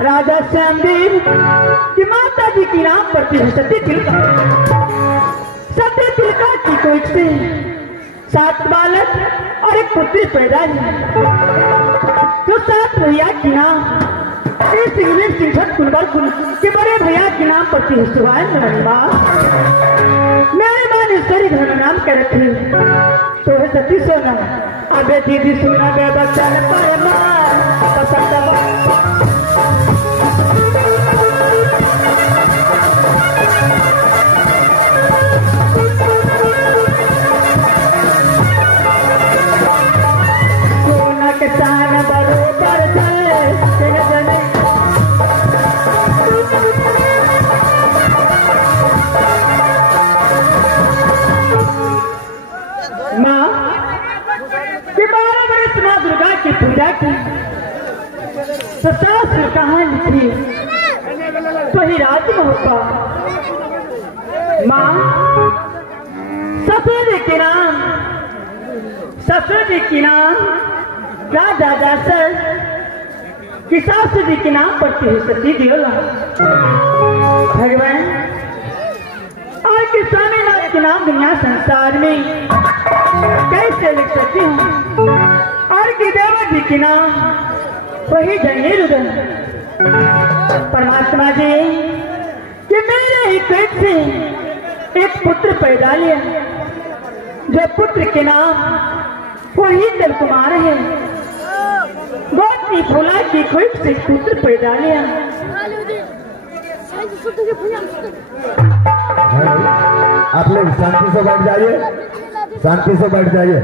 राजा श्यामदेव की माता जी की नाम पड़ती है सत्य तिलका। सत्य तिलका की कोख से 7 बालक और एक पुत्री पैदा हुई। तो 7 भैया की नाम सिंह कुलवर के बड़े भैया के नाम पड़ती है सुहान। मेरी माँ ने सरी धर्म नाम कर रखी तो है सती सोना। अबे दीदी सुना बे बच्चा सोना के चान बरोबर माँ के 12 बरस माँ दुर्गा की पूजा की तो शास्त्र कहाँ लिखी वही राजमहल का। माँ ससुर जी के नाम राजा दशरथ कि सासु जी के नाम पर सती दियोला भगवान और कि स्वामीनाथ के नाम दुनिया संसार में कैसे लिख सकती हूँ और कि देवा जी के नाम वही जन्य रुदन परमात्मा जी कि मेरे ही पेट से एक पुत्र पैदा लिया जो पुत्र के नाम वही दल कुमार है। बहुत फूला की कोई से पुत्र पैदा लिया। आप लोग शांति से बैठ जाइए, शांति से बैठ जाइए।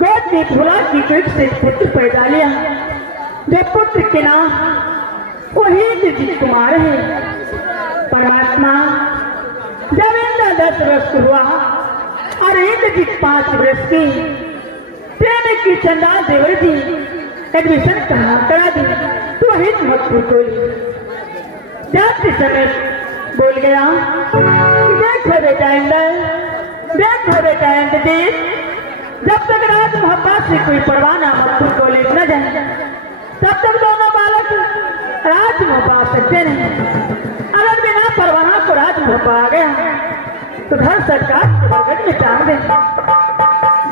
बहुत फूला की कोई से पुत्र पैदा लिया जो पुत्र के नाम वही दिव्य कुमार है। परमात्मा जब इंद्र 10 वर्ष हुआ और इंद्र जी 5 वर्ष की प्रेम की चंदा देवर जी एडमिशन करा दी तो वही मजबूर को जाते समय बोल गया देखो बेटा इंद्र जी जब तक राज मोहब्बत से कोई परवाना मजबूर को ले न जाए तब तक दोनों बालक राज मोहब्बत सकते नहीं। अगर बिना परवाना को राज मोहब्बत आ गया तो घर सरकार बरगद में टांग दे।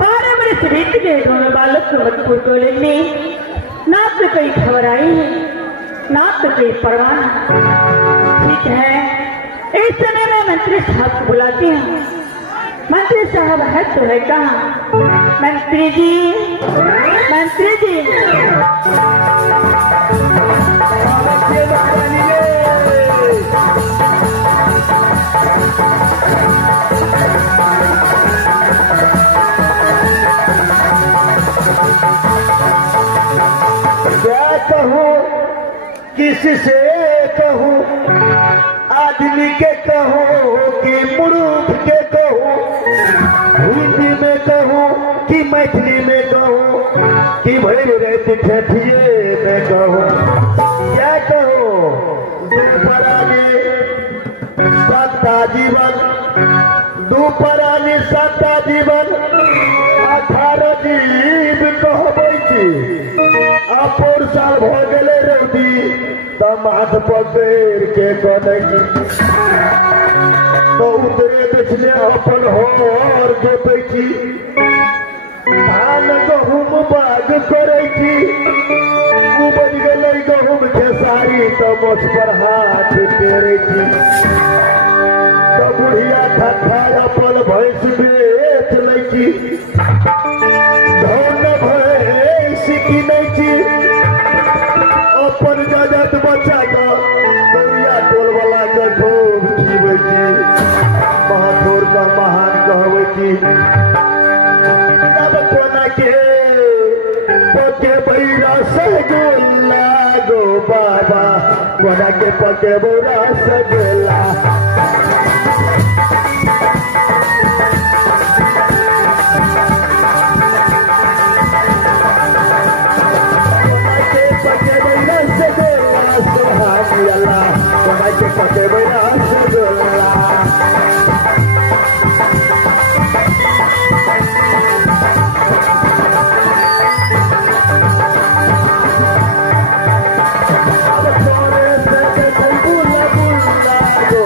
12 वर्ष बीत गए दोनों बालक को मजबूर टोले में ना तो कोई खबर आई है ना तो कोई परवाना। ठीक है इस समय मैं मंत्री साहब को बुलाती हूँ। मंत्री साहब है तो है कहाँ? मंत्री जी क्या कहूँ किससे कहूँ, आदमी के कहूँ कि मूर्ख के कहूँ, हिंदी में कहूँ कि मैथिली में कहूँ कि भैर रहती ठेठिए में कहूँ। क्या कहूँ दुपरानी सत्ता जीवन 18 जीव कहबै छी। अपोर साल भ गेले रौदी त माथ पकड़ के कनै छी तो उतरे बेचने अपन होर जोतै छी। धान गहूम बाग करै छी उपज गेलै गहूम खेसारी त मोछ पर हाथ फेरै छी। तो बुढ़िया ठट्ठा अपन भैंस बेच लै छी, धन भैंस किनै छी। अपन जगत बच्चा के दुनिया टोल वाला के खूब खिबै छी, महाथोर का महान कहबै छी। जब कोना के पके बैरा सगोला गो बाबा, कोना के पके बैरा सगोला। पके बैरा सगोला। अब तोरे से बुला बुला गो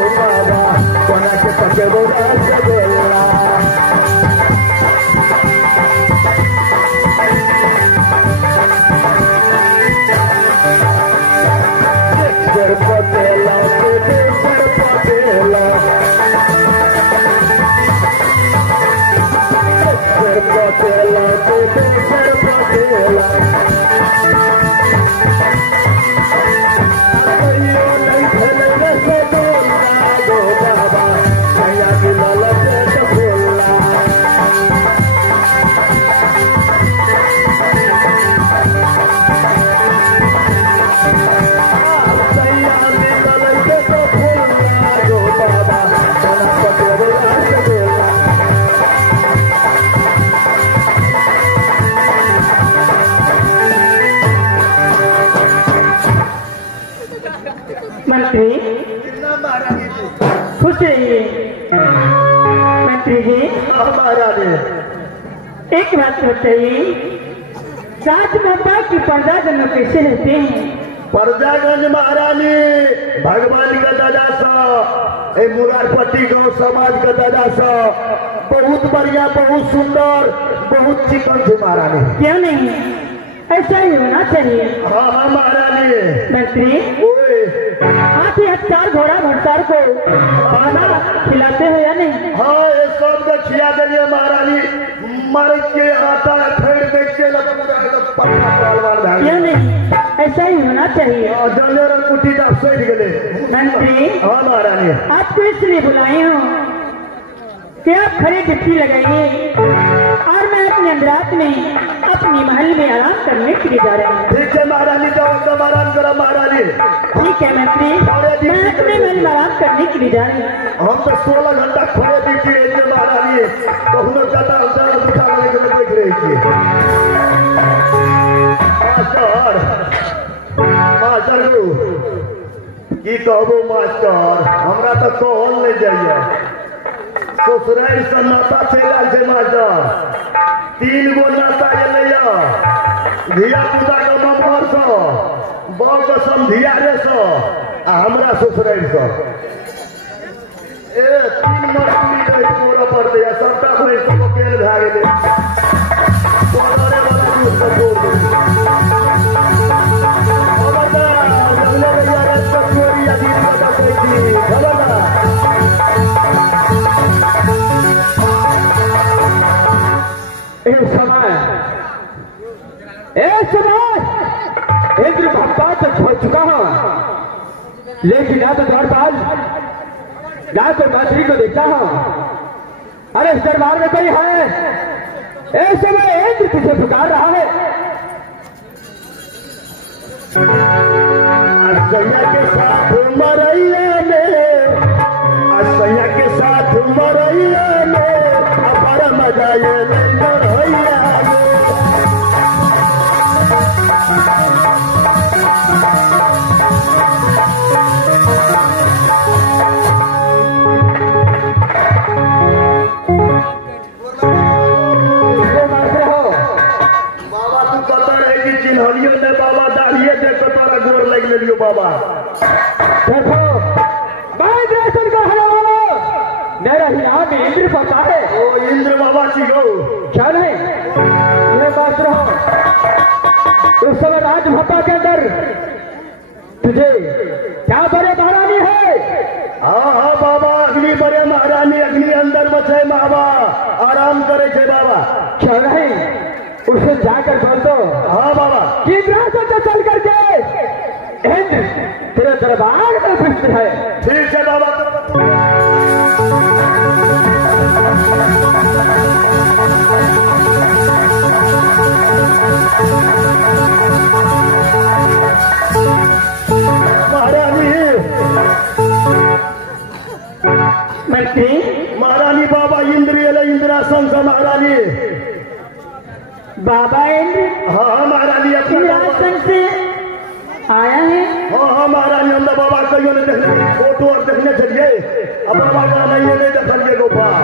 मंत्री कितना महारानी जी? खुश रहिए। मंत्री जी हाँ महारानी। एक बात बताइए, राजमाता की पर्दा दोनों कैसे रहते हैं? प्रजागंज महारानी भगवान का दादा सा ए मुरारपट्टी गांव समाज का दादा सा बहुत बढ़िया, बहुत सुंदर, बहुत चिकन थे महारानी। क्यों नहीं, ऐसा ही होना चाहिए। हाँ हाँ महारानी। मंत्री ओए आप ही 4 घोड़ा भट्टार को खाना खिलाते हो या नहीं? हाँ ये सब का खिया देंगे महारानी। मर के आटा फेर देख के क्यों नहीं, ऐसा ही होना चाहिए। जले रंग कुटी का सही गले। मंत्री हाँ महारानी। आपको इसलिए बुलाए हो कि आप खड़ी डिप्टी लगाइए और मैं अपने अंदरात में अपनी महल में आराम करने के लिए जा रहा हूँ। ठीक है महारानी, जाओ एकदम आराम करो महारानी। ठीक है मंत्री, मैं अपने महल में आराम करने के लिए जा रही हूँ। हम तो 16 घंटा खड़े देखिए महारानी, कखनो ज्यादा दुखा देख रही थी। मास्टर की कहबो मास्टर, हमरा तो कहल नहीं जाइए। ससुराल से नाता चल आए मास्टर, 3 गो नाता एलैया, धिया पुता के ममहर से, बाप के समधियारे से आ हमरा ससुराल से। 3 मजदूरी रही पूरा पड़ते है, सबटा भाई सब केल भए गेलै। बॉर्डरे वाला दूर से छोड़ दे। इंद्र भक्ता तो छोड़ चुका हूं, लेकिन ना तो द्वार पाल ना तो मंत्री को देखता हूं। अरे इस दरबार में कोई है? इस समय इंद्र तुझे पुकार रहा है। असैया के साथ मरैया में, असैया के साथ मरैया में, अपार मजा ये नहीं रैया में। बाबा तू पता रहे कि चिन्हलियो ने बाबा दाढ़िए देख के तोरा गोर लग लियो बाबा। देखो मैं दर्शन कर हलो, मेरा ही नाम इंद्र पता है। ओ इंद्र बाबा जी गो क्या नहीं, ये बात रहो। उस समय राजभट्टा के अंदर तुझे क्या बड़े महारानी है? हाँ हाँ बाबा, अग्नि बड़े महारानी, अग्नि अंदर बचे बाबा, आराम करे थे बाबा। क्या नहीं, उसे जाकर बोल दो। हाँ बाबा। कि से चल करके इंद्र तेरे दरबार में उपस्थित है। ठीक है बाबा। महारानी मंत्री महारानी बाबा इंद्र एल इंद्रासन से महारानी। बाबा इंद्र हाँ महारानी अपना इंद्रासन से आया है। हाँ हाँ महारानी, हम बाबा कहियो ने देखने फोटो और देखने चलिए, अब बाबा का नहीं देखिए गोपाल।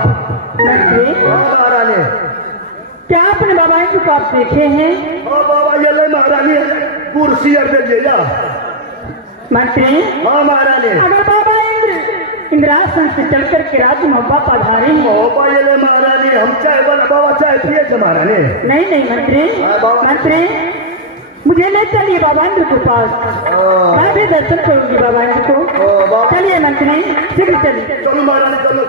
मंत्री हाँ महारानी। क्या आपने बाबा इंद्र को आप देखे हैं? हाँ बाबा ये ले महारानी, कुर्सी और दे दिया। मंत्री हाँ महारानी। अगर बाबा इंद्र इंद्रासन से चल करके राज मोहब्बा पधारे हैं। बाबा ये ले महारानी, हम चाय बना बाबा चाय पिए थे महारानी। नहीं नहीं मंत्री, हाँ, बाबा। मंत्री मुझे ले चलिए बाबा इंद्र के पास, मैं भी दर्शन करूंगी बाबा इंद्र को। बाबा। चलिए मंत्री शीघ्र चलिए। चलो महारानी चलो।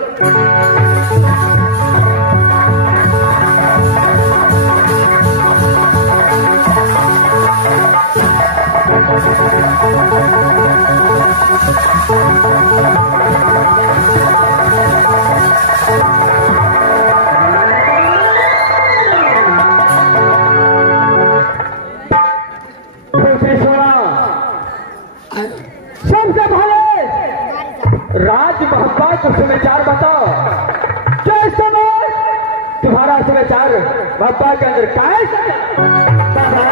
सबसे पहले राज महब्बा को समाचार बताओ। जो इस समय तुम्हारा समाचार महब्बा के अंदर क्या है? बाबा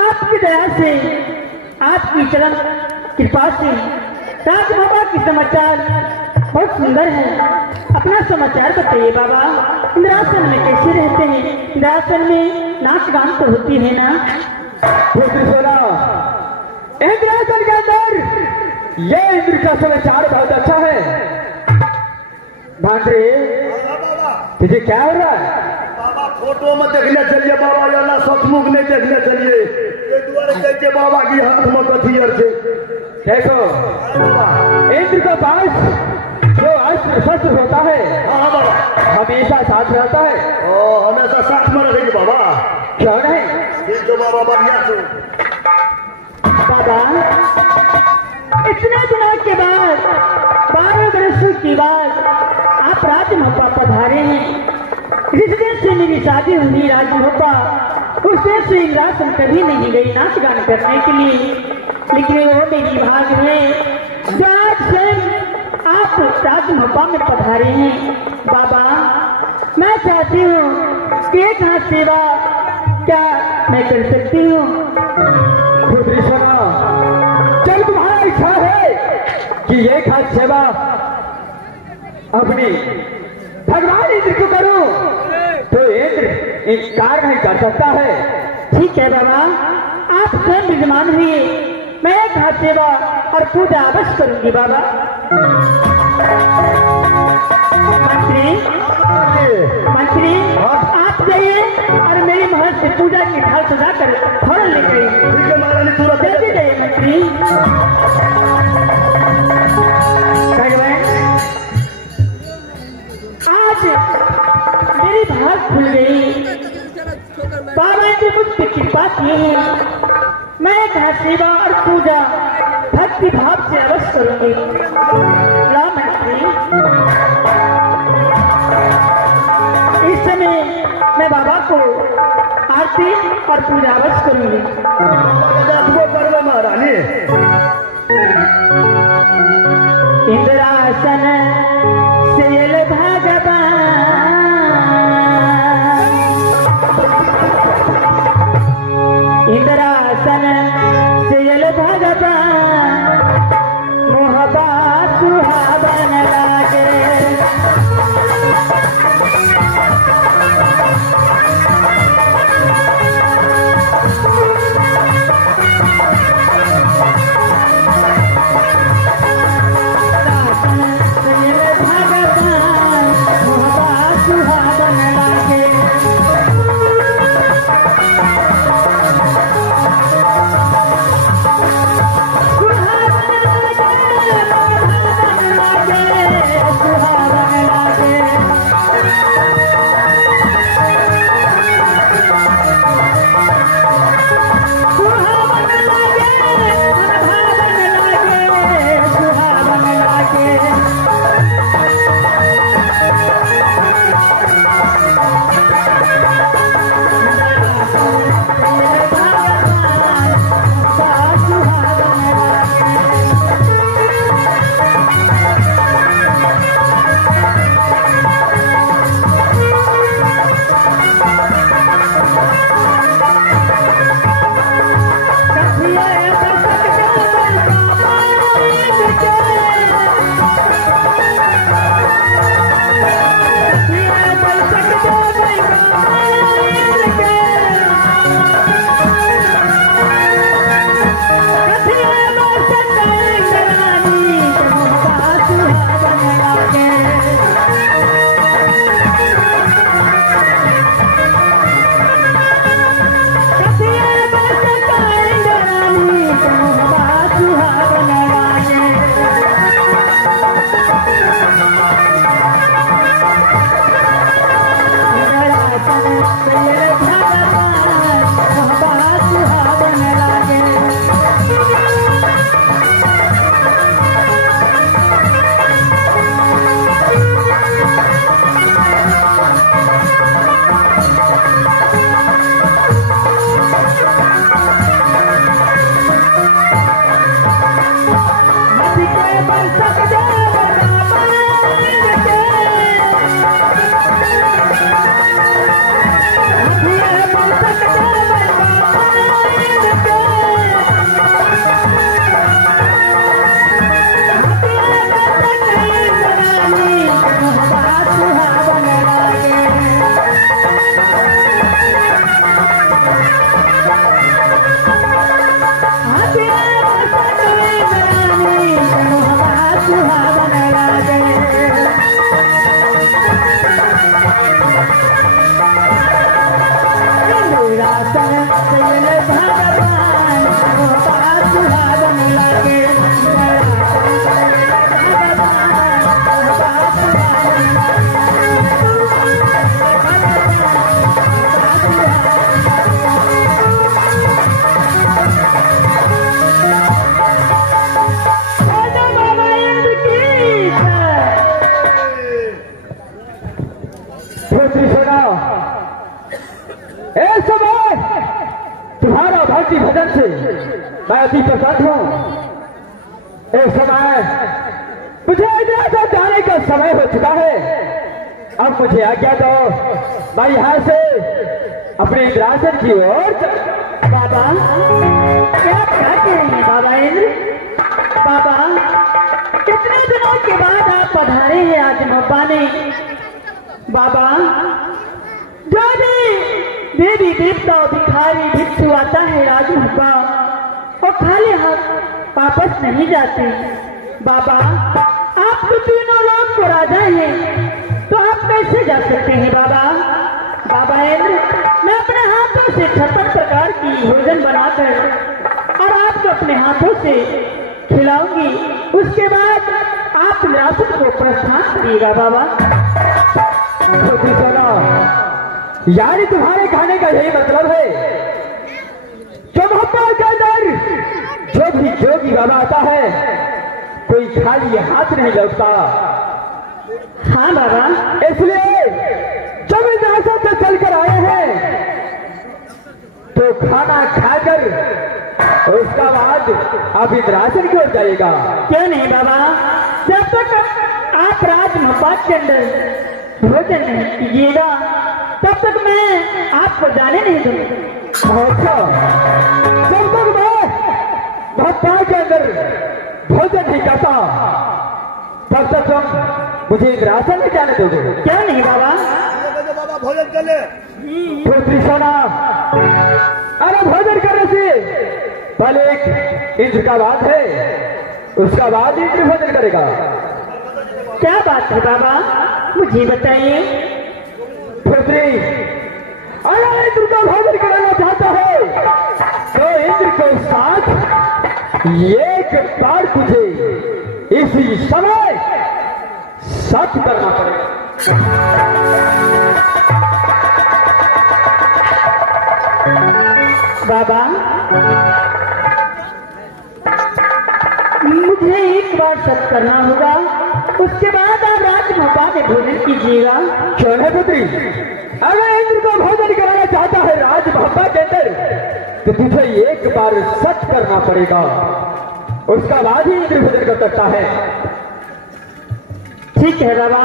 आपकी दया से आपकी चरण कृपा से राज बाबा की समाचार बहुत सुंदर है। अपना समाचार बताइए बाबा, इंद्रासन में कैसे रहते हैं? इंद्रासन में नाच गान तो होती है ना? पुत्र सोना, इंद्रासन के अंदर ये इंद्र का समाचार बहुत अच्छा है। भांडरे, तुझे क्या हो रहा है? बाबा फोटो में देखने चलिए बाबा, या ना सचमुच नहीं देखने चलिए। ये द्वारे कहते बाबा की हाथ में कथी अर्थ देखो, इंद्र का पास जो अस्त्र शस्त्र होता है हाँ बाबा, हमेशा साथ रहता है। हमेशा साथ में रहेंगे बाबा। क्यों नहीं? ठीक तो बाबा, बढ़िया से। बाबा इतने दिनों के बाद 12 वर्षों के बाद आप राजमहपा पधारे हैं। जिस दिन से मेरी शादी हुई राजमहपा, उस दिन से इंद्रासन कभी नहीं गई नाच गान करने के लिए। लेकिन वो मेरी भाग है जो आज से आप राजमहपा में पधारे हैं। बाबा मैं चाहती हूँ कि एक हाथ सेवा क्या मैं कर सकती हूँ? पुत्री सोना, चल तुम्हारा इच्छा है कि एक हाथ सेवा अपनी भगवान इंद्र को करूं, तो इंद्र इनकार नहीं कर सकता है। ठीक है बाबा, आप स्वयं विद्यमान हुए, मैं एक हाथ सेवा और पूजा अवश्य करूंगी बाबा। मंत्री मंत्री, आप जाइए और मेरी महल से पूजा की थाल सजा कर फौरन ले गई। ठीक है महारानी, तुरंत जल्दी जाइए मंत्री। भगवान आज मेरी भाग खुल गई। बाबा जी मुझ पे कृपा किए हैं, मैं एक हाथ सेवा और पूजा भक्ति भाव से अवश्य करूंगी। राम मंत्री, इस समय मैं बाबा को आरती और पूजा अवश्य करूंगी। वो कर लो महारानी। इंद्रासन सेल भगवान, इंद्रासन सेल भगवान, मोहबा सुहावन लागे। तुम्हारा भक्ति भजन से मैं अति प्रसन्न हूँ। एक समय मुझे इंद्रासन जाने का समय हो चुका है। अब मुझे आज्ञा दो, मैं यहाँ से अपने इंद्रासन की ओर बाबा क्या कह रहे हैं बाबा इंद्र? बाबा कितने दिनों के बाद आप पधारे हैं आज मब्बाने। बाबा जो भी देवी देवता और भिखारी भिक्षु आता है राज मब्बा और खाली हाथ वापस नहीं जाते। बाबा आप तो तीनों लोग को राजा हैं, तो आप कैसे जा सकते हैं बाबा? बाबा इंद्र मैं अपने हाथों से 56 प्रकार की भोजन बनाकर और आपको अपने हाथों से खिलाऊंगी। उसके बाद आप विरासत को प्रस्थान करिएगा बाबा। यानी तुम्हारे खाने का यही मतलब है? चौहत्तर के अंदर जो भी जोगी बाबा आता है कोई खाली हाथ नहीं लौटता। हाँ बाबा, इसलिए जब इंद्रासन से चलकर आए हैं तो खाना खाकर उसका बाद आप इंद्रासन की ओर जाइएगा। क्यों नहीं बाबा, जब तक आप राज मब्बा के अंदर भोजन नहीं कीजिएगा तब तक मैं आपको जाने नहीं दूंगा। अच्छा, जब तक मैं मब्बा के अंदर भोजन नहीं करता तब तक तुम मुझे इंद्रासन में जाने दोगे? क्यों नहीं बाबा? बाबा भोजन कर ले। पुत्री सोना, अरे भोजन करने से पहले एक इंद्र का बात है, उसका बाद इंद्र भोजन करेगा। क्या बात है बाबा, मुझे बताइए। पुत्री, अगर इंद्र का भोजन कराना चाहता है तो इंद्र के साथ एक बार तुझे इसी समय सत्य करना पड़ेगा। बाबा मुझे एक बार सत्य करना होगा, उसके बाद आप राज मब्बा में भोजन कीजिएगा। क्यों है पुत्री? अगर इंद्र को भोजन कराना चाहता है राज मब्बा के अंदर तो तुझे एक बार सत्य करना पड़ेगा, उसका बाद ही इंद्र भोजन कर सकता है। ठीक है बाबा,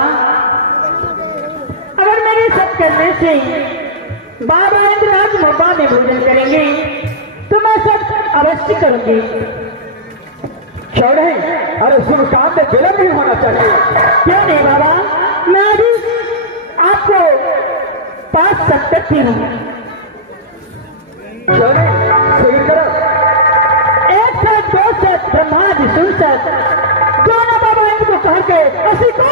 अगर मेरे सत्य करने से बाबा इंद्र राज मब्बा में भोजन करेंगे तो मैं सत्य अवश्य करूंगी। क्यों नहीं? अरे शुभ काम में विलंब नहीं होना चाहिए। क्यों नहीं बाबा, मैं अभी आपको 5 सत्य करती हूँ। क्यों नहीं? स्वीकार करो। 1 सत 2 सत ब्रह्मादि सुनसत जो ना बाबा इनको कह के उसी को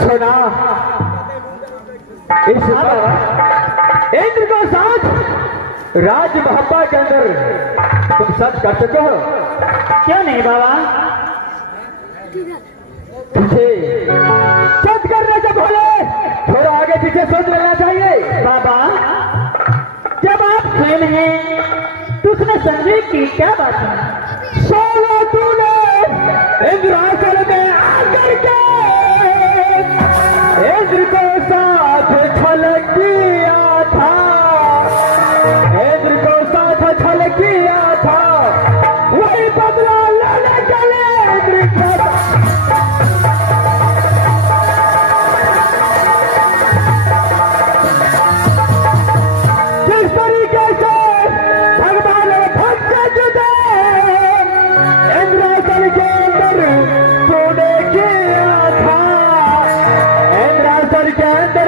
सुना, इस इंद्र को साथ राज महब्बा के अंदर तुम सच कर सको हो? क्यों नहीं बाबा? तुझे सच करने से पहले थोड़ा आगे पीछे सोच लेना चाहिए। बाबा जब आप स्वयं हैं तो उसमें संदेह की क्या बात है? सोना तूने इंद्रासन में आकर के इंद्र को साथ छल किया था, इंद्र को साथ छल किया था, वही बदला लेने के लिए इंद्र का जिस तरीके से भगवान भक्त जुदे इंद्रासन के अंदर तूने किया था, इंद्रासन के अंदर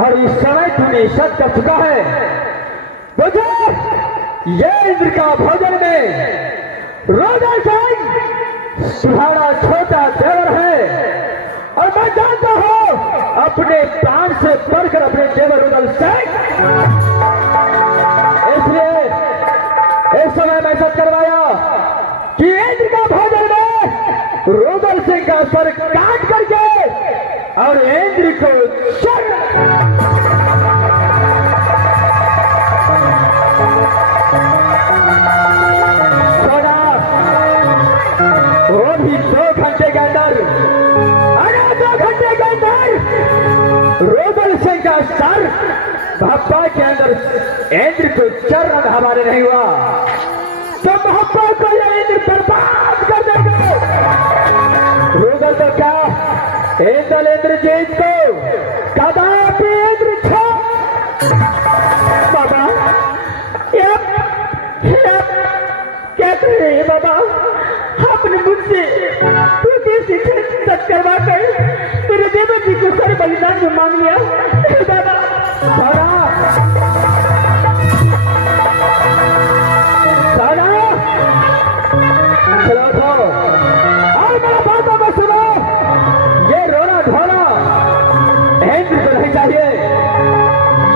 और इस समय तुम्हें शत कर चुका है। बुझे, ये इंद्र का भोजन में रोदल सिंह तुम्हारा छोटा देवर है और मैं जानता हूं अपने प्राण से बढ़कर अपने देवर रोदल सिंह, इसलिए इस समय मैं शत करवाया कि इंद्र का भोजन में रोदल सिंह का सर काट करके और इंद्र को सोना वो भी 2 घंटे के अंदर, अरे 2 घंटे के अंदर रोदल सिंह का सर भप्पा के अंदर इंद्र को चरण हमारे नहीं हुआ तो भप्पा को यह इंद्र बर्बाद कर देगा। रोदल तो क्या इंदल इंद्रजीत को कदापि इंद्र छोड़। बाबा क्या कर रहे हैं बाबा? आपने मुझसे टूटी सी सच करवा कर मेरे देवर जी को सर बलिदान में मांग लिया बाबा। चलो तो और मेरा बातों में सुनो, ये रोना धोना इंद्र को नहीं चाहिए।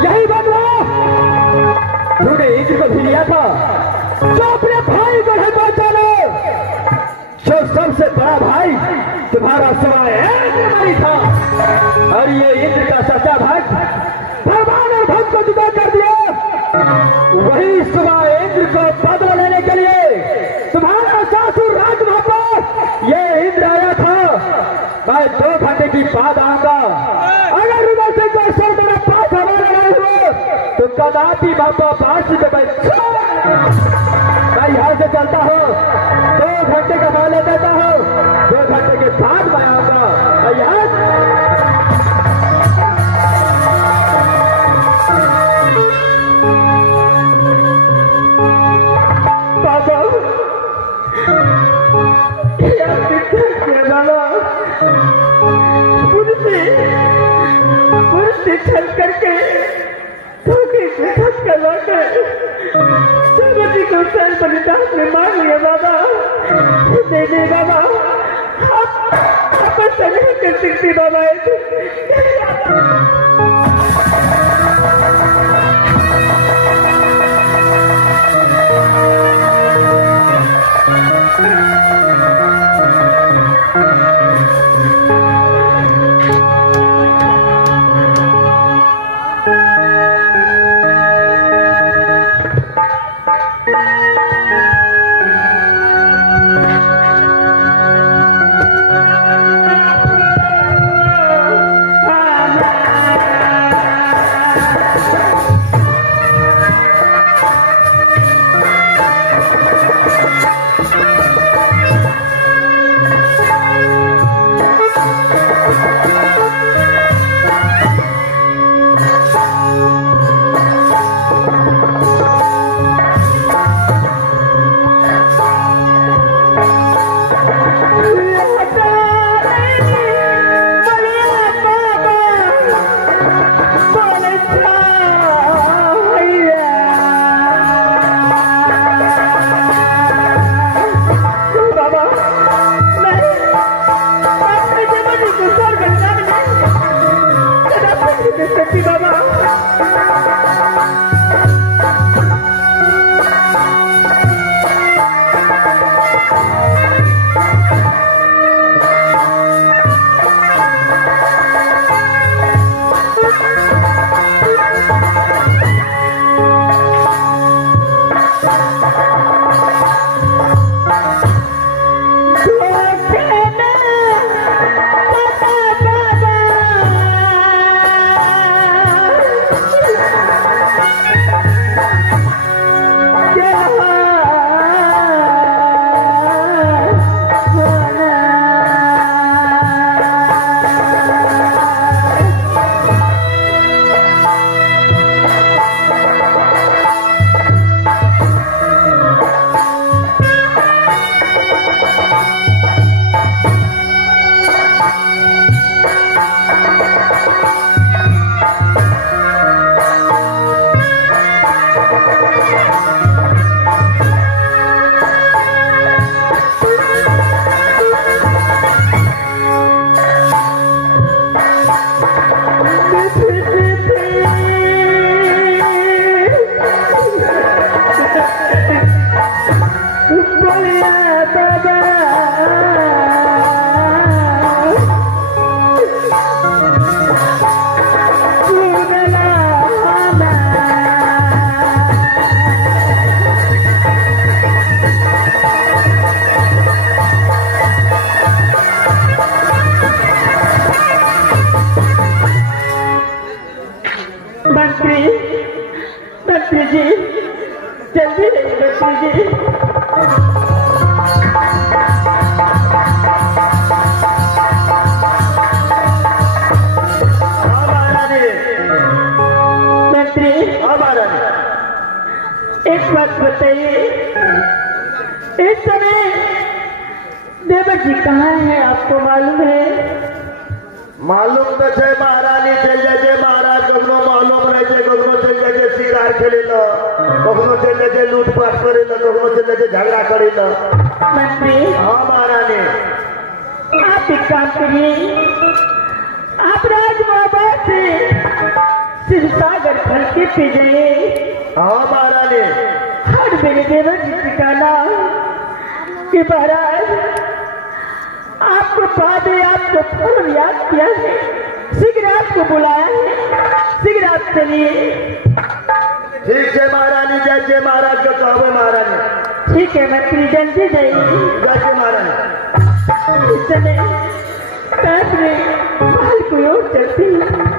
यही बदला तूने इंद्र को भी लिया था जो अपने भाई को है पहुंचा लो, जो सबसे बड़ा भाई तुम्हारा सिवाय नहीं था और ये इंद्र का सच्चा भक्त भगवान और भक्त को जुदा कर दिया। वही सुबह इंद्र को बदला लेने के लिए तुम्हारा सासुर राजभवन ये इंद्र आया था। मैं 2 घंटे की बाद आऊंगा, अगर रोदल सिंह को सर मेरा पास हमारा नहीं हुआ तो कदापि बाबा पास मैं यहाँ से चलता हूँ। 2 घंटे का मोहलत देता हूँ, 2 घंटे के बाद मैं आऊंगा। यहाँ छल करके धोखे से छत करवा कर सरस्वती को सर बलिदान में मांग लिया बाबा। दे दे बाबा, आप ऐसा नहीं कर सकती बाबा। मंत्री जी जल्दी मंत्री जी। मंत्री एक बात बताइए, इस समय देवर जी कहाँ है आपको मालूम है? मालूम तो है महारानी, चल जाए महाराज कखनो मालूम रहे, कखनो चल जाए शिकार खेले, कखनो चल जाए लूटपाट करे, कखनो चल जाए झगड़ा करे। मंत्री हाँ महारानी, आप एक काम करिए, आप राजमाता से सिरसागर भर के पी जाइए। हाँ महारानी, हर मेरे देवर जी ठिकाना कि महाराज आपको बाद में आपको पूर्ण याद किया है, शीघ्र आपको बुलाया है, शीघ्र आप चलिए। ठीक है महारानी, जय महाराज को कहो महारानी। ठीक है मंत्री, जल्दी जाइए। जय महारानी। इस समय रात में महल की ओर चलती है।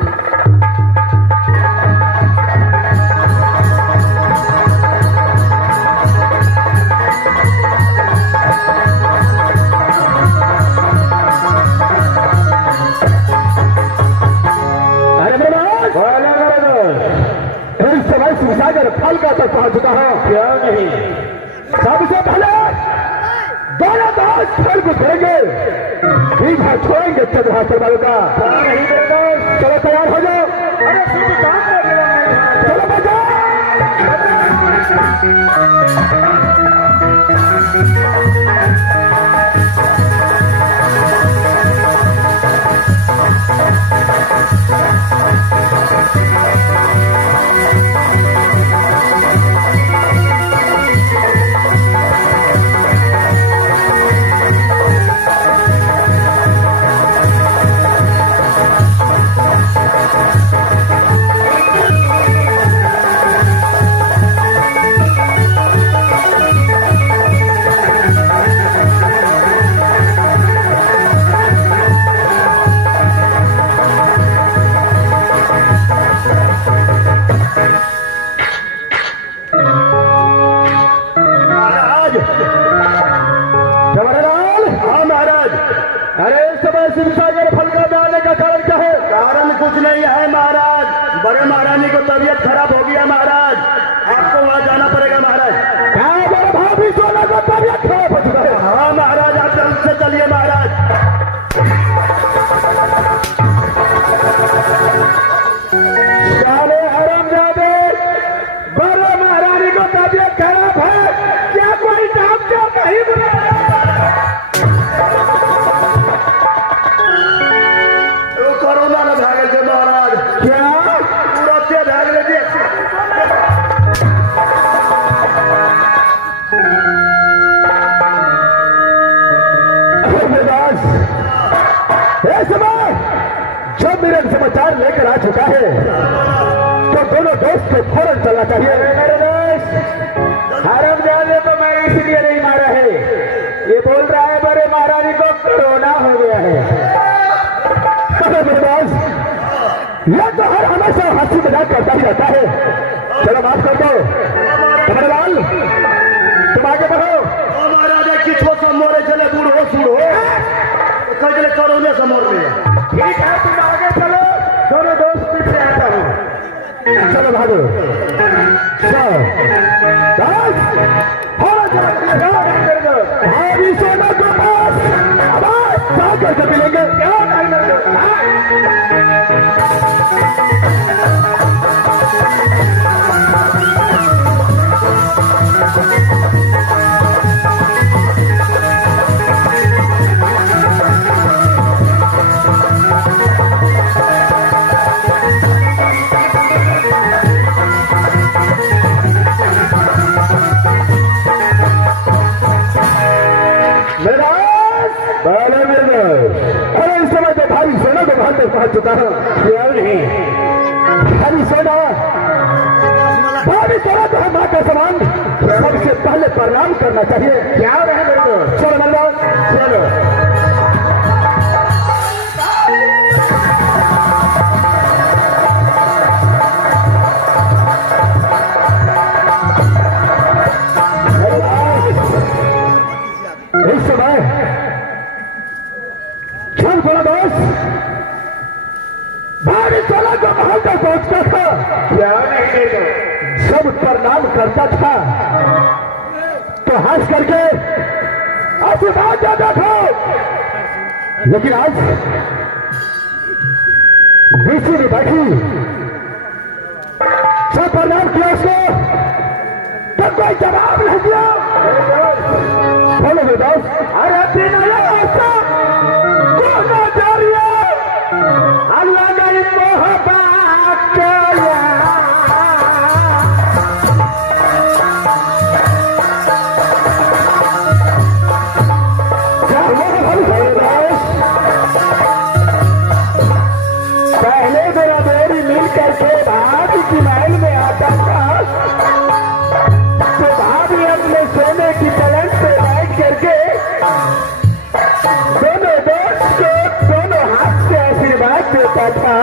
शिवसागर फल का तक पहुंच चुका है। क्या नहीं, सबसे पहले दोनों दोस्त फल को देंगे, ठीक है छोड़ेंगे चंद्रहासर वालों का। नहीं देगा, चलो तैयार हो जाओ। अरे चलो बजाओ। शिवसागर फल का डालने का कारण क्या है? कारण कुछ नहीं है महाराज, बड़े महारानी को तबीयत खराब हो गया महाराज, आपको वहां जाना पड़ेगा महाराज। क्या बड़े भाभी सोना को तबीयत खराब हो चुका है? हाँ महाराज, आप जल्द से चलिए महाराज। सारे हरामजादे, बड़े महारानी को तबीयत खराब है, क्या कोई डॉक्टर नहीं बुलाया? कोरोना न भागे थे महाराज। क्या पूरा से भाग ले समय जब मेरा समाचार लेकर आ चुका है तो दोनों दोस्त को फौरन चलना चाहिए। मेरे दोस्त हरामजादे को मैं इसलिए नहीं मारा है, ये बोल रहा है बड़े महारानी को कोरोना हो गया है। मेरे दोस्त यह तो हर हमेशा हंसी मजाक करता ही रहता है, चलो माफ कर दो। तुम्हारे लाल तुम आगे बढ़ो। महाराज किसको समोरे चले, दूर हो सूर हो कजले कोरोना समोर में। ठीक है तुम आगे चलो, दोनों दोस्त पीछे आता हूँ। चलो भागो। अभी सोना के पास आवाज कैसे मिलेंगे? क्या पहुंच चुका हूँ। क्यों नहीं हरी सोना भाभी सोना तो है माँ का समान, सबसे पहले प्रणाम करना चाहिए। क्या रहे मेरे को? चलो नंदा चलो। इस समय क्षण थोड़ा दोस्त भाभी सोना को महल तक पहुंचता था। क्या नहीं सब प्रणाम करता था तो हंस करके आशीर्वाद देता था, लेकिन आज बीच में बैठी सब प्रणाम किया उसको तो कोई जवाब नहीं दिया। बोलो बेदास, अरे बिना ऐसा बोलना चाहिए अल्लाह गई मोहब्बत के पहले मेरा बेरी मिल करके भाभी की महल में आता था तो भाभी अपने सोने की पलंग पे बैठ करके दोनों दोस्त को दोनों हाथ से आशीर्वाद देता था।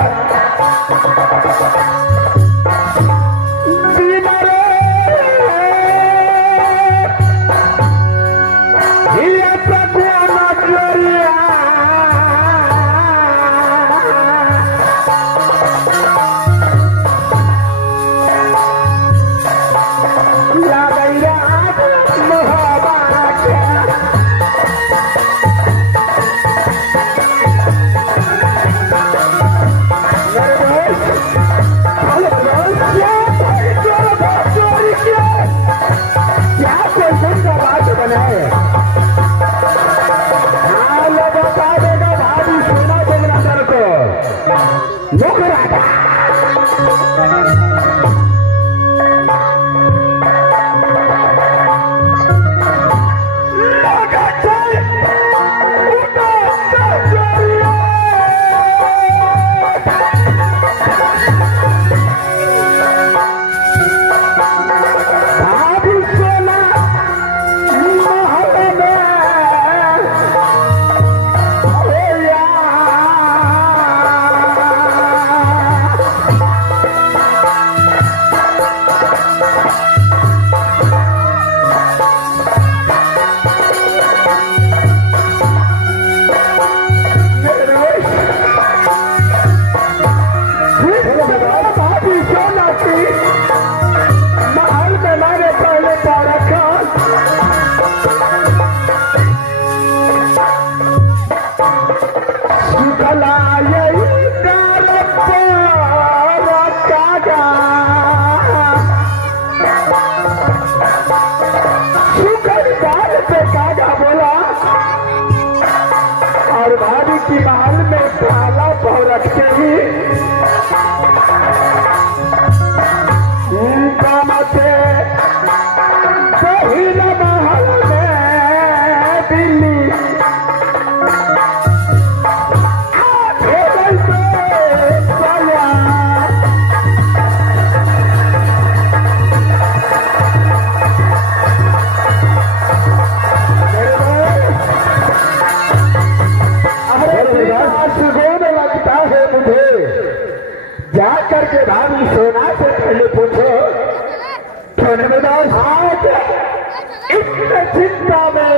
चिंता में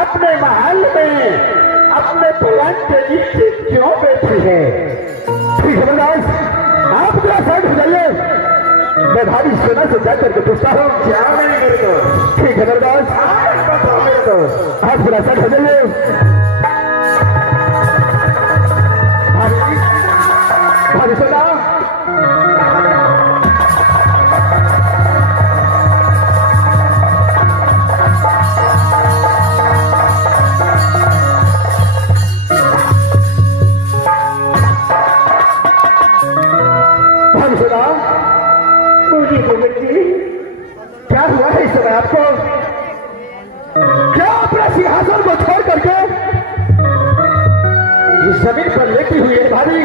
अपने महल में अपने पलंग के नीचे क्यों बैठी है? ठीक है बलदास, आप जरा साइड हो जाइए, मैं भाभी सोना से जाकर के पूछता हूँ। क्या नहीं मेरे को? ठीक है बलदास, आप जरा साइड हो जाइए। भाभी सोना क्या हुआ है इस समय आपको? क्या अपने सिंहासन को छोड़ करके इस जमीन पर लेटी हुई है भाभी।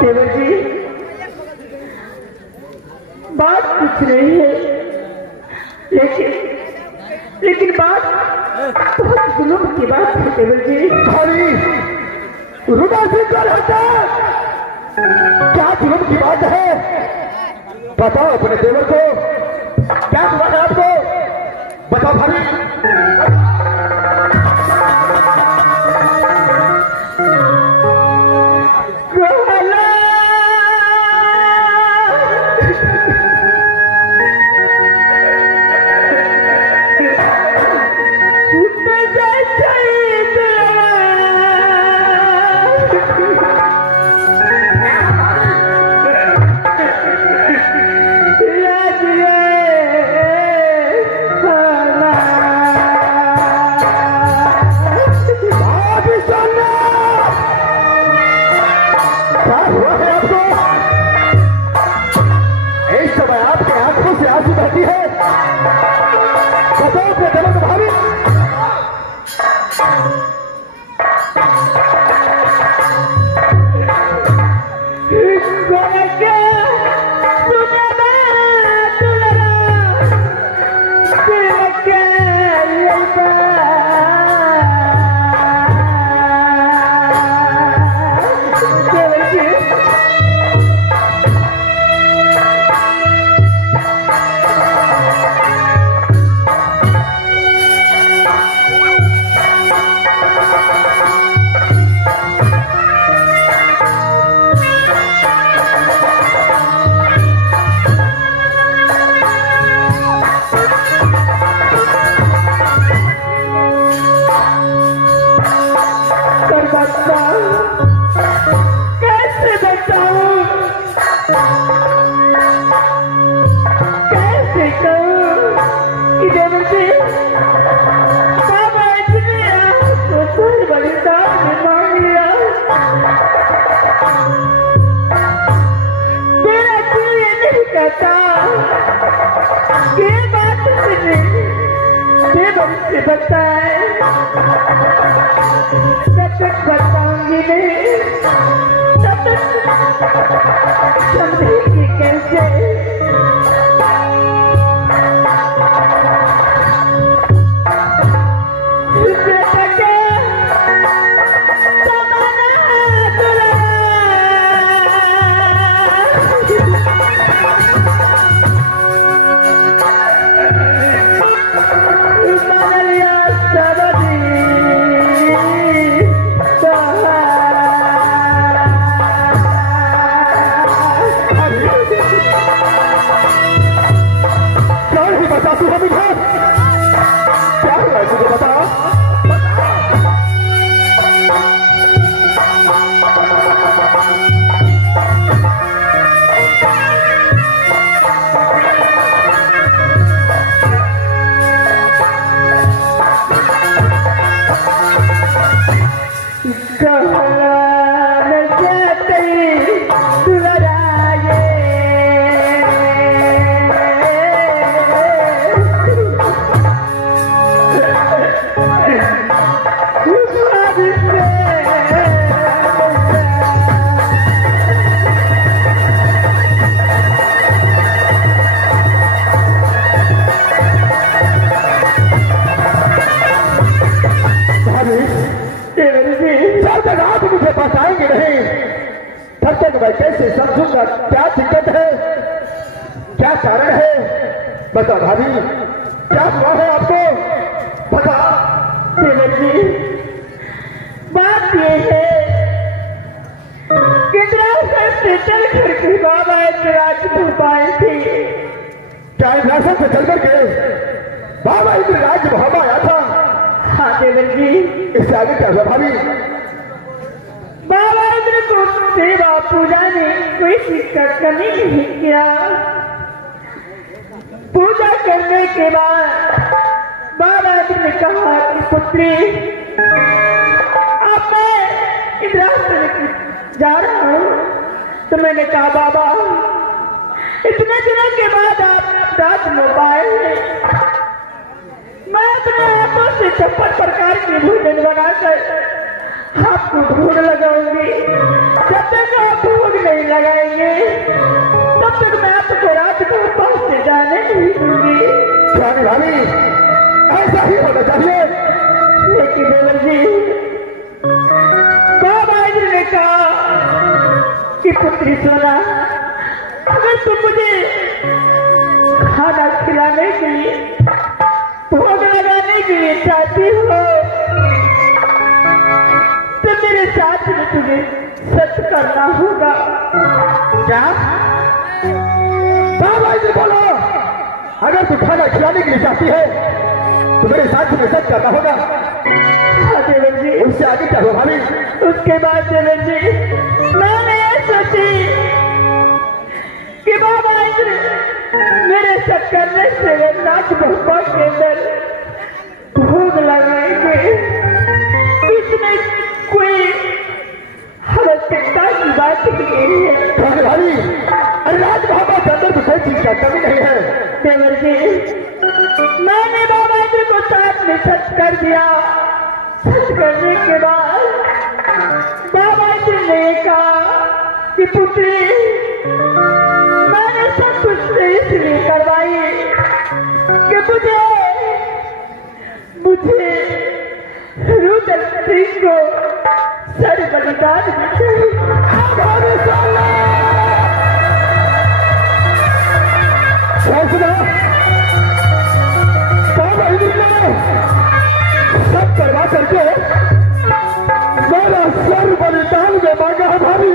देवर जी, बात कुछ नहीं है, लेकिन बात बहुत जुल्म की बात है देवर जी। भाभी रुदासी कर हटा, क्या जुल्म की बात है? बताओ अपने देवर को, क्या हुआ है आपको? बताओ भाभी। बताऊंगी नहीं, तब तक समझेगी कैसे? मैं कैसे समझूंगा क्या दिक्कत है, क्या कारण है? बता भाभी, क्या हुआ है आपको? बता। देवर जी, बात ये है कि से चल करके बाबा इंद्रराज आए थे। क्या इंद्रासन से चल करके बाबा इंद्रराज भाबा आया था? हाँ देवर जी। इससे आगे क्या हुआ भाभी? बाबा इंद्र को सेवा पूजा ने कोई शिक्षक कमी नहीं किया। पूजा करने के बाद बाबा इंद्र ने कहा कि पुत्री, अब मैं इंद्रासन जा रहा हूँ। तो मैंने कहा बाबा, इतने दिनों के बाद आप राज मोबाइल मैं अपने हाथों से 56 प्रकार के भोजन बनाकर आपको भोग लगाऊंगी। जब तक आप भोग नहीं लगाएंगे तब तक मैं आपको रात को पास से जाने नहीं दूंगी। रानी भाभी ऐसा ही होना चाहिए। लेकिन देवर जी, बाबा जी ने कहा कि पुत्री सोना, अगर तुम मुझे खाना खिलाने के लिए, भोग लगाने के लिए चाहती हो तो मेरे साथ में तुम्हें सच करना होगा। क्या बाबा जी बोलो, अगर तू खाना खिलाने के लिए चाहती है तो मेरे साथ में सच करना होगा। हाँ देवर जी। उससे आगे क्या हो भाभी? उसके बाद देवर जी, मैंने ये सोची कि बाबा इंद्र मेरे सब करने से नाच भगवान के अंदर भोग लगाएंगे। इसमें कोई आवश्यकता की बात नहीं है। भाभी अरे राज बाबा के अंदर तो कोई चीज का कमी नहीं है। देवर जी, मैंने बाबा इंद्र को साथ में सच कर दिया। सच करने के बाद बाबा इंद्र ने कहा कि पुत्री, मैंने सब कुछ इसलिए करवाई कि मुझे रुद्र सिंह को सर बलिदान सब करवा करके मेरा सर बलिदान में मांगा है भाभी।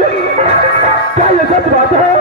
क्या ये सच बात है?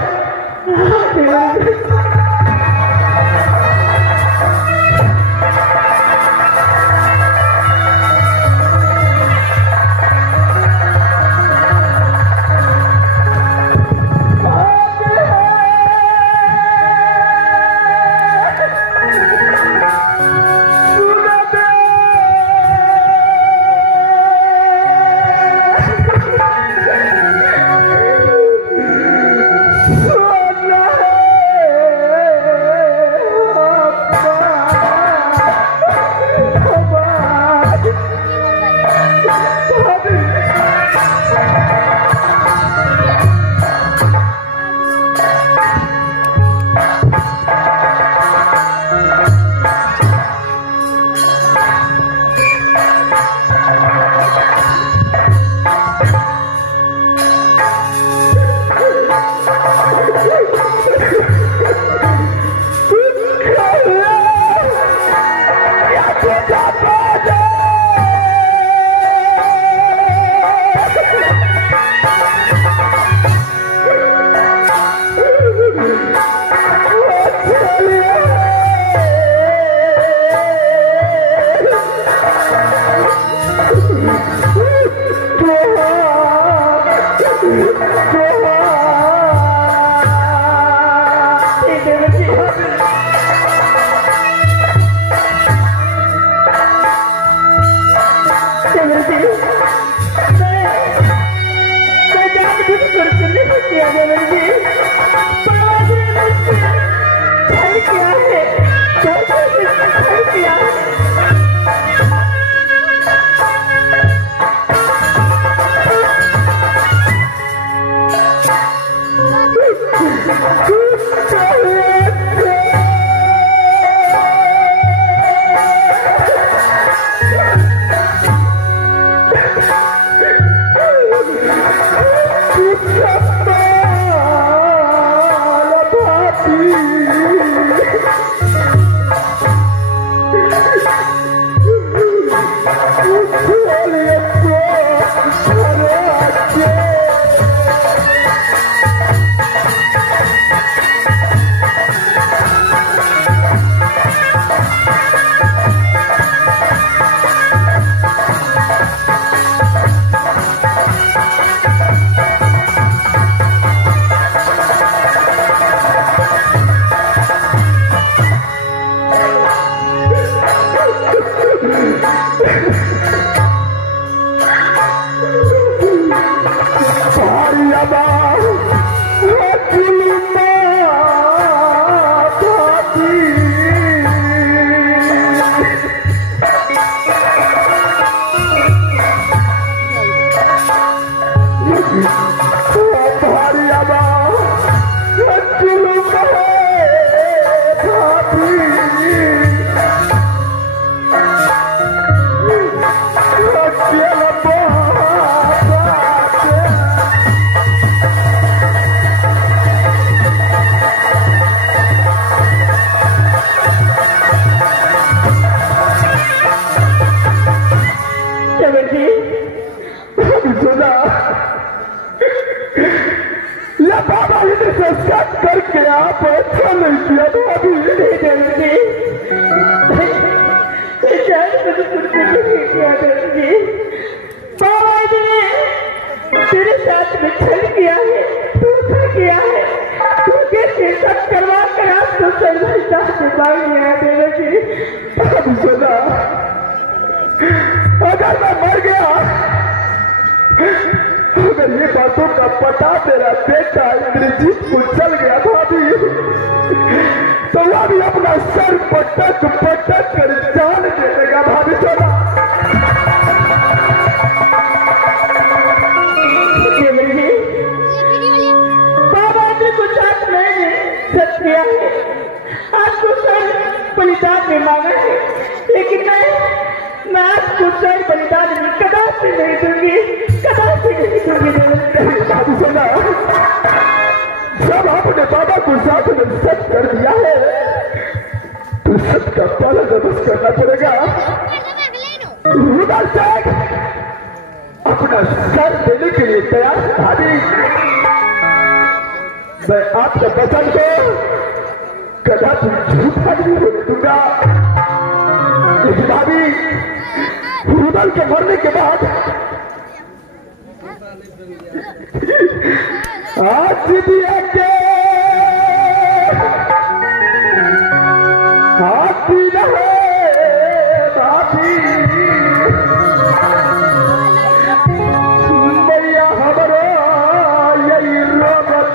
बाबा इंद्र से शक करके आप अच्छा नहीं किया भाभी। बाबा ने तेरे साथ में छल किया है, धोखा किया है, तुझे सब करवा कर आप तो सर्वहिता से मांग लिया देवकी। अब सुना, अगर मैं मर गया, अगर ये बातों का पता तेरा बेटा इंद्रजीत को चल गया भाभी, तो वह भी अपना सर पटक पटक कर जान दे देगा भाभी। सुना बाबा ने कुछ आप मैंने सच किया है, आपको सर बलिदान में मांगा है, लेकिन मैं आपको सर बलिदान में कदापि नहीं दूंगी, कदापि नहीं दूंगी। बाबू सुना, जब आपने बाबा को साथ में सच कर दिया है तो सच का पालन अवश्य करना पड़ेगा। रुदल शेख अपना सर देने के लिए तैयार भाभी। मैं आपके वचन को कदापि झूठा नहीं होने दूंगा। लेकिन भाभी, रुदल के मरने के बाद आज दिया के हाथी रहे भाभी, मैया हमारा यही रोबत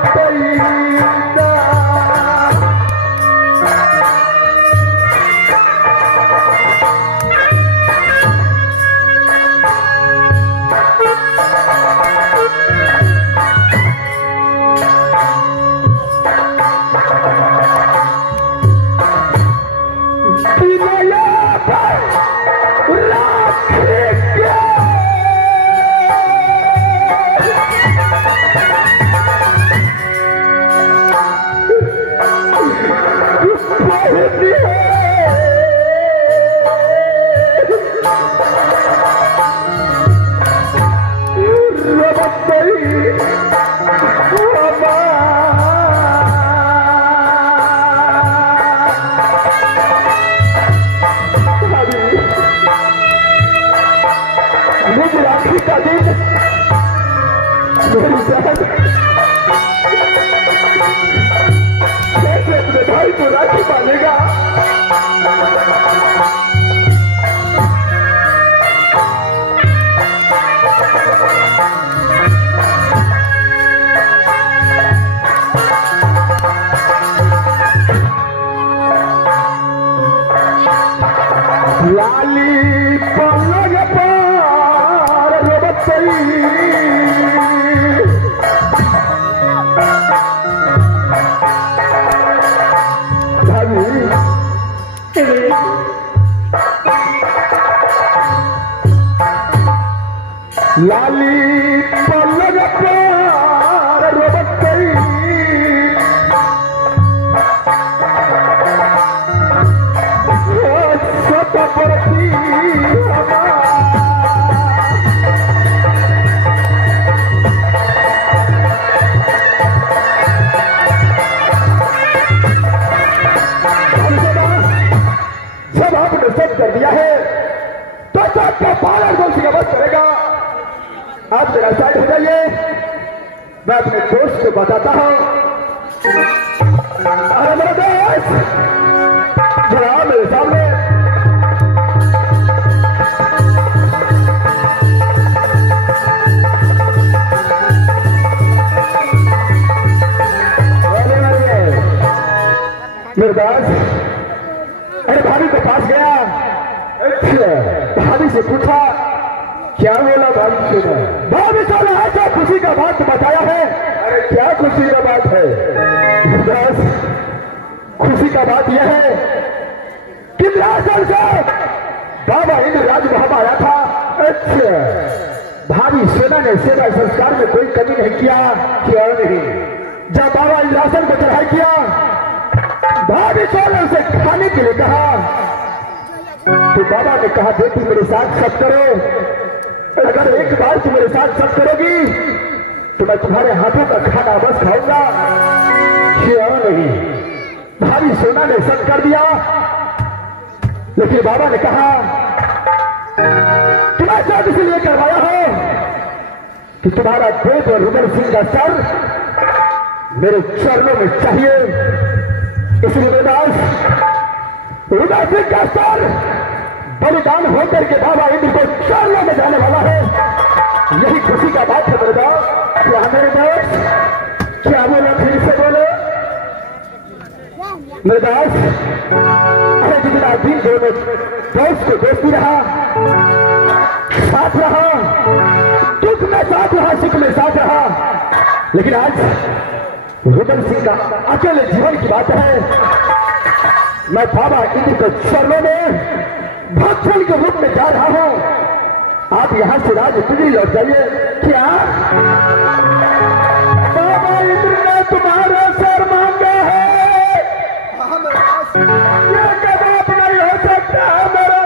अपने भाई को राखी बांधेगा। लाली पलंग पर रोबतई लाली पलंग पर रोबतई सत परती जब आपने सब कर दिया है तो सबका पालन कौन का बस करेगा। आप मेरा साइड हो जाइए, मैं अपने दोस्त को बताता हूं। अरे मेरा दोस्त जरा मेरे सामने। मेरे दास, अरे भाभी के पास गया। अच्छा, भाभी से पूछा क्या बोला भाभी से? भाभी साला ऐसा खुशी का बात बताया है। अरे क्या खुशी का बात है? बस खुशी का बात यह है कि राजस्थान से बाबा इंद्र राज वहां आया था। अच्छा, भाभी सेना ने सेवा संस्कार में कोई कमी नहीं किया। क्यों नहीं? जब बाबा इंद्रासन को चढ़ाई किया, भाभी सोने उसे खाने के लिए कहा तो बाबा ने कहा बेटी मेरे साथ सब करो, अगर एक बार तुम मेरे साथ सब करोगी तो मैं तुम्हारे हाथों का खाना बस खाऊंगा। क्यों नहीं? भारी सोना ने सब कर दिया, लेकिन बाबा ने कहा तुम्हारे साथ इसलिए करवाया हो कि तुम्हारा पेट और रुदल सिंह का सर मेरे चरणों में चाहिए। इसलिए रुदल सिंह का सर बलिदान होकर के बाबा इंद्र को चरणों में जाने वाला है। यही खुशी का बात है मेरे दोस्त। क्या मेरे दोस्त क्या बोला, फिर से बोलो मेरे दोस्त। अरे जितना दिन दोनों दोस्त को दोस्ती रहा, साथ रहा, दुख में साथ रहा, सुख में साथ रहा, लेकिन आज रुदल सिंह का अकेले जीवन की बात है। मैं बाबा इंद्र के चरणों में भक्तफल के रूप में जा रहा हूं। आप यहां से राजपुरी लौट जाइए। क्या बाबा इंद्र ने तुम्हारा सर मांगा है? ये कदाप नहीं हो सकता है मेरा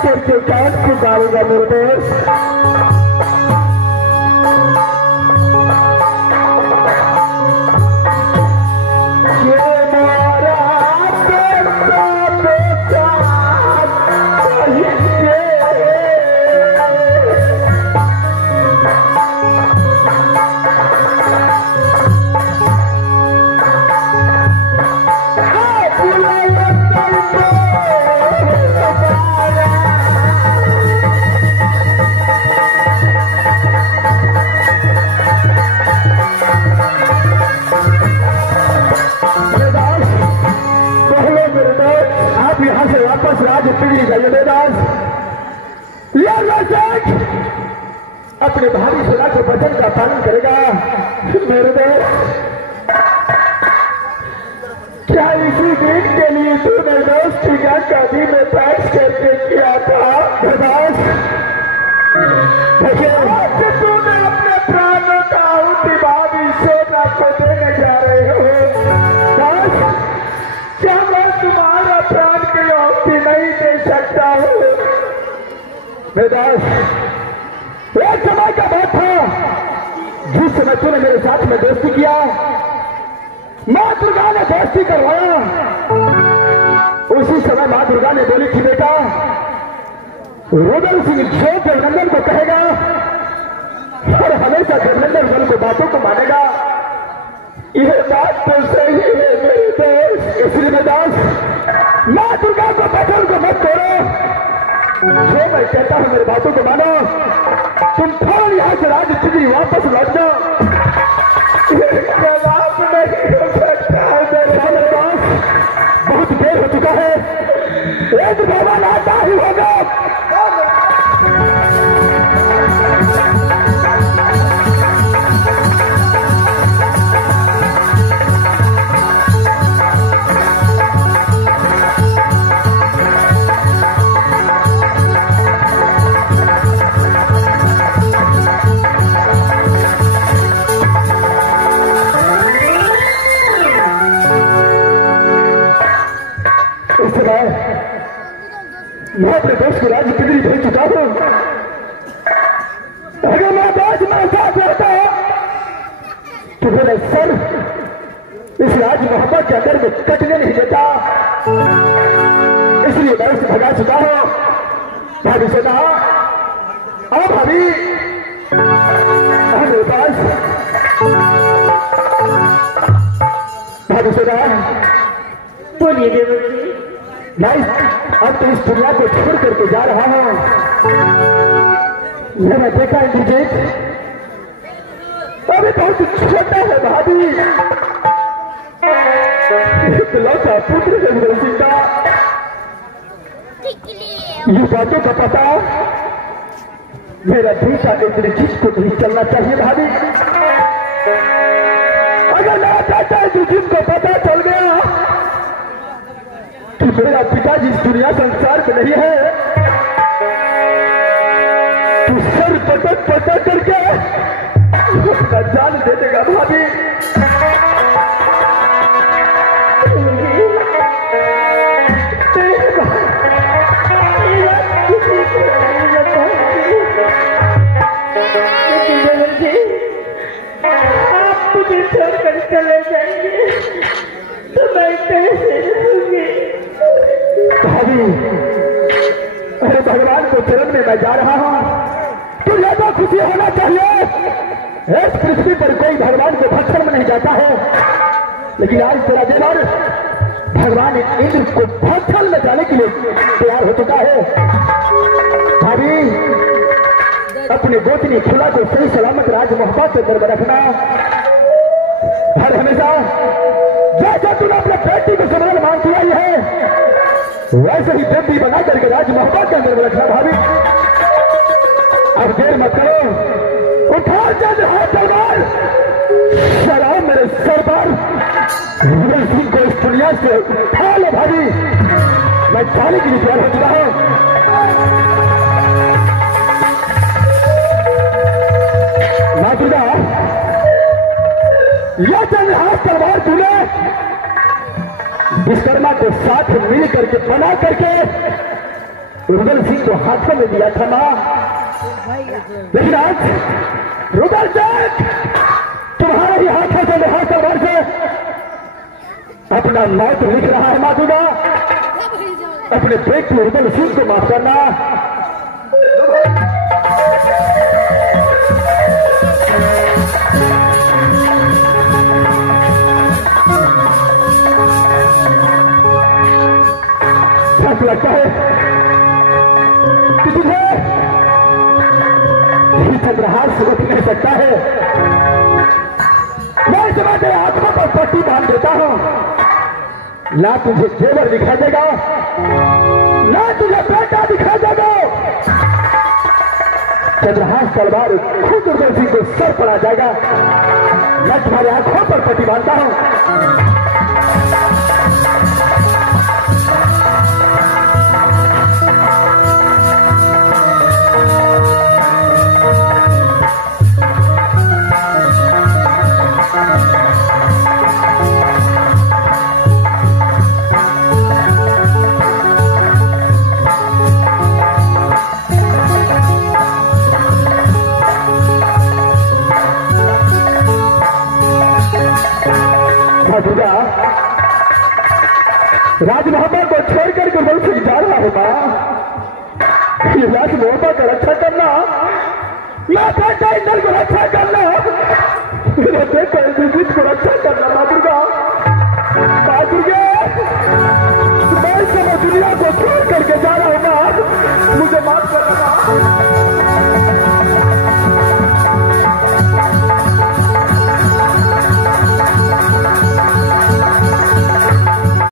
करके काट के डालेगा मेरे दोस्त। अपने भाभी सुना के वचन का पालन करेगा। मेरे दोस्त, क्या इसी दिन के लिए तूने दोस्ती का शादी में पैक्स करके किया था? देखिए, तूने अपने प्राणों का आहुति भाभी सोना को देने जा रहे हो। बस, क्या मैं तुम्हारा प्राण की आहुति नहीं दे सकता हूँ? एक समय का बात था जिस समय तूने मेरे साथ में दोस्ती किया, माँ दुर्गा ने दोस्ती करवाया। उसी समय माँ दुर्गा ने बोली थी, बेटा रुदल सिंह जो देवनंदन को कहेगा और हमेशा देवनंदन रुदल को बातों को मानेगा। यह बात तो सही है मेरे दोस्त। इसलिए दास, माँ दुर्गा को बचन को मत तोड़ो। जो मैं कहता हूं मेरी बातों को मानो। तुम फौरन यहां से राजनीति वापस लौट जाओ। जवाब नहीं हो सकता मेरे पास, बहुत देर हो चुका है। एक भगवान आता ही होगा। मैं अपने दोस्त को राज कितनी भेज चुका हूं। अगर मैं दोस्त मेरे साथ रहता तो मेरा सर इस राज मोहब्बत के अंदर में कटने नहीं देता। इसलिए मैं उसे भगा चुका हूं। भाभी से कहा, अब भाभी मेरे पास। भाभी से कहा, बोलिए देवर जी। नहीं, अब तो इस दुनिया को छोड़ करके जा रहा हूं। मैंने देखा इंद्रजीत अभी बहुत छोटा है भाभी। इकलौता पुत्र है रुदल सिंह का। ये बातों का पता मेरा बेटा इंद्रजीत को नहीं चलना चाहिए भाभी। अगर मेरा चाचा इंद्रजीत को पता चल गया कि मेरा पिताजी इस दुनिया संसार में नहीं है, तो सर पटक पटक करके अपना जान दे देगा भाभी। आप मुझे छोड़कर चले जाएंगे तो मैं कैसे रहूंगी? भाभी, अरे भगवान को चरण में मैं जा रहा हूं। तो यह तो खुशी होना चाहिए। इस पृथ्वी पर कोई भगवान को भक्षण में नहीं जाता है, लेकिन आज तेरा देवर भगवान इंद्र को भक्षण में जाने के लिए तैयार हो चुका है। भाभी, अपने गोतनी खुला को सही सलामत राज मोहब्बत से कर रखना। हर हमेशा जैसा तूने अपने बेटी को समान मानती आई है, वैसे ही बेटी बना करके राज मोहब्बत के अंदर रखना भाभी। अब देर मत करो, उठा चल हाथ तलवार, सलाम मेरे सर पर। रुदल सिंह को इस दुनिया से उठा लो भाभी। मैं जाने के लिए तैयार हो चुका हूं। माँ दुर्गा, यह चल हाथ तलवार तूने विश्वकर्मा को साथ मिल करके बना करके रुदल सिंह को हाथों में दिया था मां। लेकिन आज रुदल सिंह तुम्हारे ही हाथों से हाथ तलवार से अपना मौत लिख रहा है। माँ दुर्गा, अपने बेटे रुदल सिंह को माफ करना। लगता है कि तुझे चंद्रहार से रोक नहीं सकता है। मैं इस समय तेरे आत्मा पर पट्टी बांध देता हूं। ना तुझे जेवर दिखा देगा, ना तुझे बेटा दिखा देगा। चंद्रहास तलवार खुद दुर्जय सिंह को सर पर आ जाएगा। मैं तुम्हारे आंखों पर पट्टी बांधता हूं। राजमहल को छोड़कर गुरबल सिंह जा रहा है माँ। ये राज मोहब्बत को रक्षा करना, मैं बेटा इंदल को रक्षा करना, मेरे बेटा इंद्रजीत को रक्षा करना। माँ दुर्गा, माँ दुर्गा, मैं इस समय दुनिया को छोड़ करके जा रहा हूँ माँ, मुझे माफ करना।